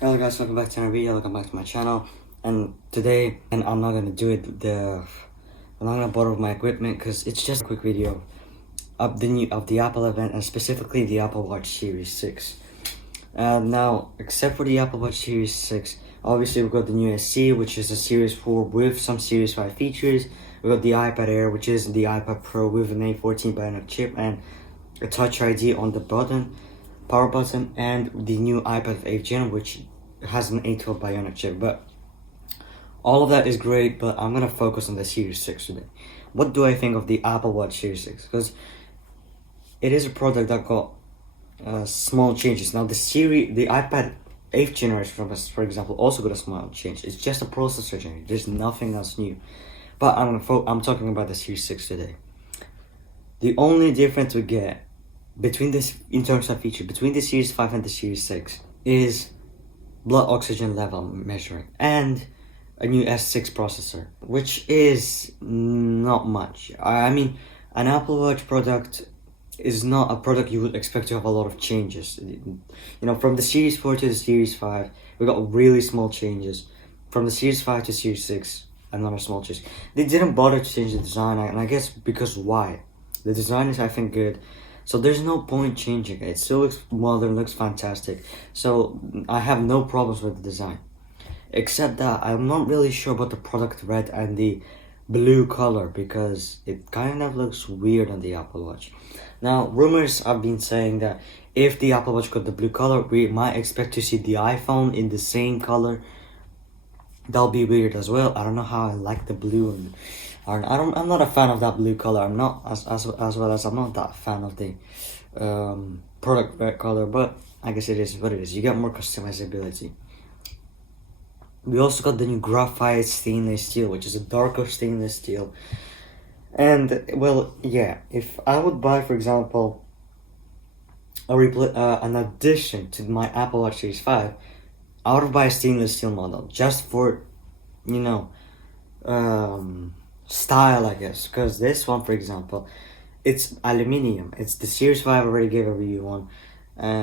Hello guys, welcome back to another video, welcome back to my channel. And today, I'm not gonna do it, I'm not gonna bother with my equipment because it's just a quick video of the Apple event, and specifically the Apple Watch Series 6. Now, except for the Apple Watch Series 6, obviously we've got the new SE, which is a Series 4 with some Series 5 features. We've got the iPad Air, which is the iPad Pro with an A14 Bionic chip and a Touch ID on the button, power button, and the new iPad 8th Gen, which has an A12 Bionic chip. But all of that is great, but I'm gonna focus on the Series 6 today. What do I think of the Apple Watch Series 6? Because it is a product that got small changes. Now the iPad 8th generation, for example, also got a small change. It's just a processor change. There's nothing else new. But I'm talking about the Series 6 today. The only difference we get between this, in terms of feature, between the Series 5 and the Series 6 is blood oxygen level measuring and a new S6 processor, which is not much. I mean, an Apple Watch product is not a product you would expect to have a lot of changes. You know, from the Series 4 to the Series 5, we got really small changes. From the Series 5 to Series 6, another small change. They didn't bother to change the design, and I guess because why? The design is, I think, good. So there's no point changing it. It still looks modern, looks fantastic. So I have no problems with the design. Except that I'm not really sure about the product red and the blue color, because it kind of looks weird on the Apple Watch. Now, rumors have been saying that if the Apple Watch got the blue color, we might expect to see the iPhone in the same color. That'll be weird as well. I don't know how I like the blue, and I'm not a fan of that blue color. I'm not as well as I'm not that fan of the product red color, but I guess it is what it is. You get more customizability. We also got the new graphite stainless steel, which is a darker stainless steel. And well, yeah, if I would buy, for example, an addition to my Apple Watch Series 5, I would buy a stainless steel model just for, you know, style, I guess. Because this one, for example, it's aluminium. It's the Series 5. I already gave a review on.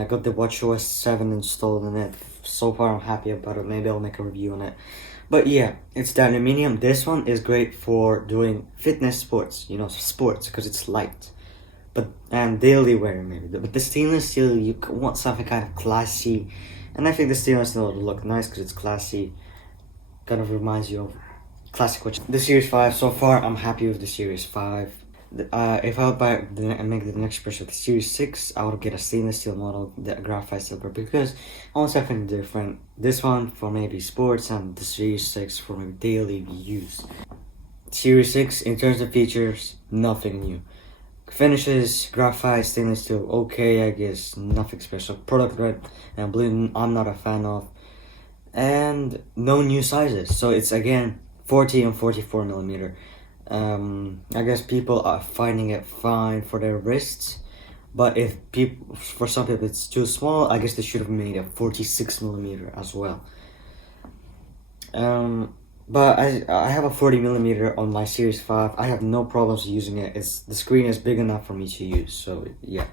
Got the WatchOS 7 installed in it. So far I'm happy about it. Maybe I'll make a review on it. But yeah, it's the aluminium. This one is great for doing fitness sports, you know, sports, because it's light. And daily wearing maybe. But the stainless steel, you want something kind of classy. And I think the stainless steel will look nice because it's classy. Kind of reminds you of classic watch. The Series 5, so far I'm happy with the Series 5. If I would buy and make the next purchase with the Series 6, I would get a stainless steel model, the graphite silver, because I want something different. This one for maybe sports, and the Series 6 for maybe daily use. Series 6, in terms of features, nothing new. Finishes, graphite, stainless steel, okay, I guess, nothing special. Product red and blue, I'm not a fan of. And no new sizes, so it's again 40 and 44 millimeter. I guess people are finding it fine for their wrists, but for some people it's too small. I guess they should have made a 46 millimeter as well. But I have a 40 millimeter on my Series 5. I have no problems using it. The screen is big enough for me to use, so yeah.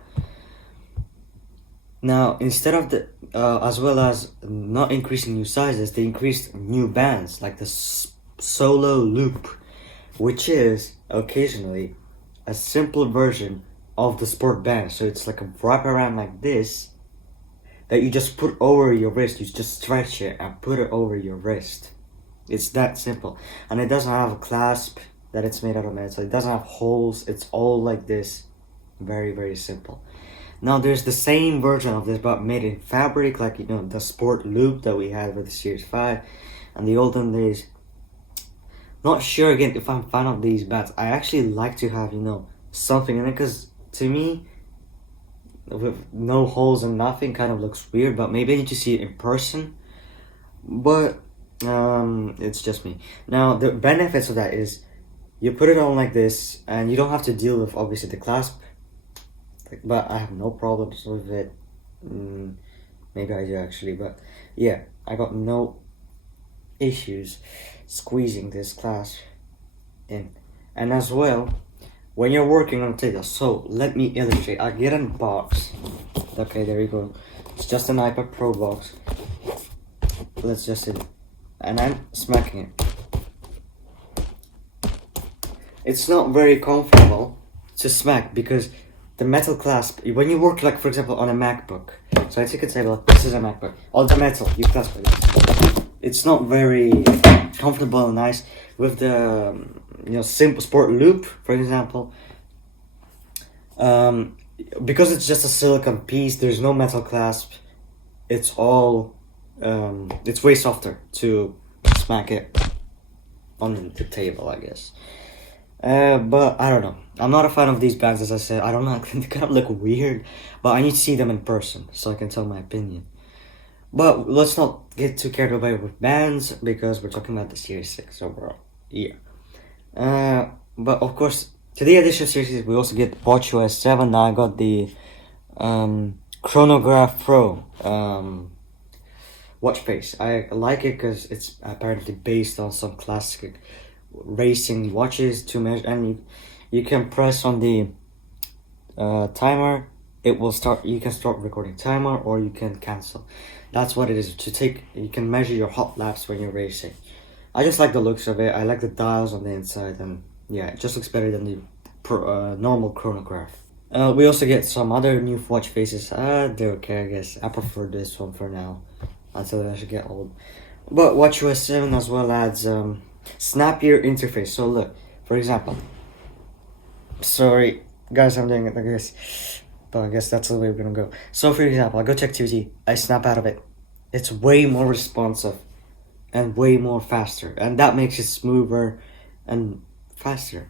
Now, instead of as well as not increasing new sizes, they increased new bands, like the Solo Loop, which is occasionally a simple version of the sport band. So it's like a wraparound like this that you just put over your wrist. You just stretch it and put it over your wrist. It's that simple. And it doesn't have a clasp that it's made out of metal. It doesn't have holes. It's all like this. Very, very simple. Now there's the same version of this, but made in fabric, like, you know, the sport loop that we had with the Series 5 and the olden days. Not sure again if I'm a fan of these bands. I actually like to have, you know, something in it, because to me, with no holes and nothing, kind of looks weird. But maybe I need to see it in person. But it's just me. Now the benefits of that is you put it on like this, and you don't have to deal with obviously the clasp. But I have no problems with it. Maybe I do actually, but yeah, I got no issues squeezing this clasp in. And as well, when you're working on data, so let me illustrate. I get a box. Okay, there you go. It's just an iPad Pro box. let's just say, and I'm smacking it. It's not very comfortable to smack because the metal clasp, when you work, like for example on a MacBook, so I take a table, this is a MacBook, all the metal, you clasp like this. It's not very comfortable and nice with the simple sport loop, for example. Because it's just a silicone piece, there's no metal clasp. It's all it's way softer to smack it on the table, I guess. But I don't know. I'm not a fan of these bands, as I said. I don't know. They kind of look weird, but I need to see them in person so I can tell my opinion. But let's not get too carried away with bands because we're talking about the Series 6 overall. Yeah. But of course, today edition of Series 6, we also get WatchOS 7. Now I got the Chronograph Pro watch face. I like it because it's apparently based on some classic racing watches to measure, and you can press on the timer. It will start. You can start recording timer, or you can cancel. That's what it is. You can measure your hot laps when you're racing. I just like the looks of it. I like the dials on the inside, and yeah, it just looks better than the normal chronograph. We also get some other new watch faces. They're okay, I guess. I prefer this one for now, until I should get old. But WatchOS 7 as well adds snappier interface. So look, for example, sorry guys, I'm doing it like this, but I guess that's the way we're gonna go. So for example, I go to activity, I snap out of it. It's way more responsive and way more faster, and that makes it smoother and faster.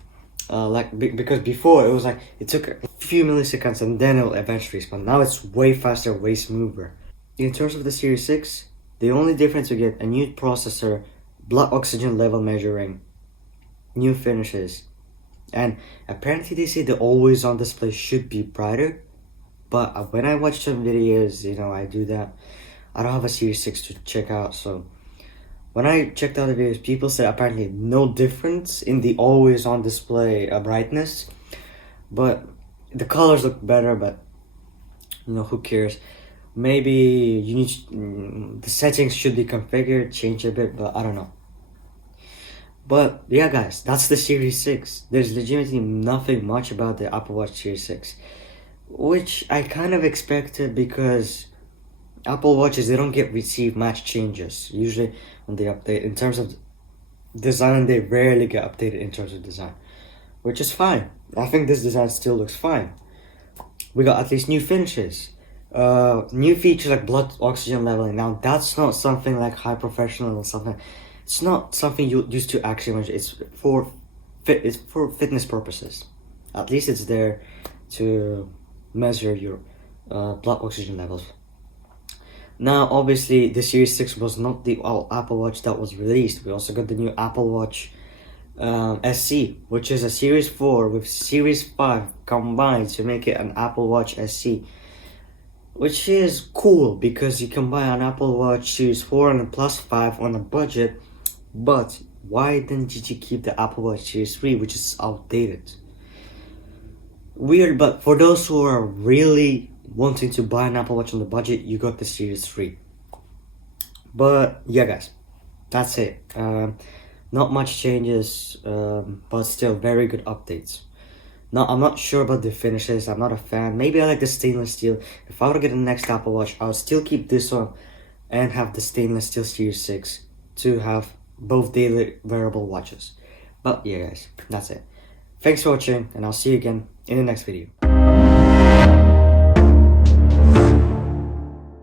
Because before it was like it took a few milliseconds and then it'll eventually respond. Now it's way faster, way smoother. In terms of the Series 6, the only difference you get a new processor, blood oxygen level measuring, new finishes, and apparently they say the always on display should be brighter. But when I watch some videos, I do that. I don't have a Series 6 to check out, so when I checked out the videos, people said apparently no difference in the always on display brightness, but the colors look better. But who cares? Maybe you need the settings should be configured, change a bit, but I don't know. But yeah, guys, that's the Series 6. There's legitimately nothing much about the Apple Watch Series 6, which I kind of expected because Apple Watches, they don't receive much changes usually when they update. In terms of design, they rarely get updated in terms of design, which is fine. I think this design still looks fine. We got at least new finishes, new features like blood oxygen leveling. Now that's not something like high professional or something. It's not something you used to actually measure. It's for fitness purposes. At least it's there to measure your blood oxygen levels. Now, obviously, the Series 6 was not the Apple Watch that was released. We also got the new Apple Watch SE, which is a Series 4 with Series 5 combined to make it an Apple Watch SE, which is cool because you can buy an Apple Watch Series 4 and a Plus 5 on a budget. But why didn't you keep the Apple Watch Series 3, which is outdated? Weird, but for those who are really wanting to buy an Apple Watch on the budget, you got the Series 3. But yeah, guys, that's it. Not much changes, but still very good updates. Now, I'm not sure about the finishes. I'm not a fan. Maybe I like the stainless steel. If I were to get the next Apple Watch, I would still keep this one and have the stainless steel Series 6 to have both daily wearable watches. But yeah, guys, that's it. Thanks for watching, and I'll see you again in the next video.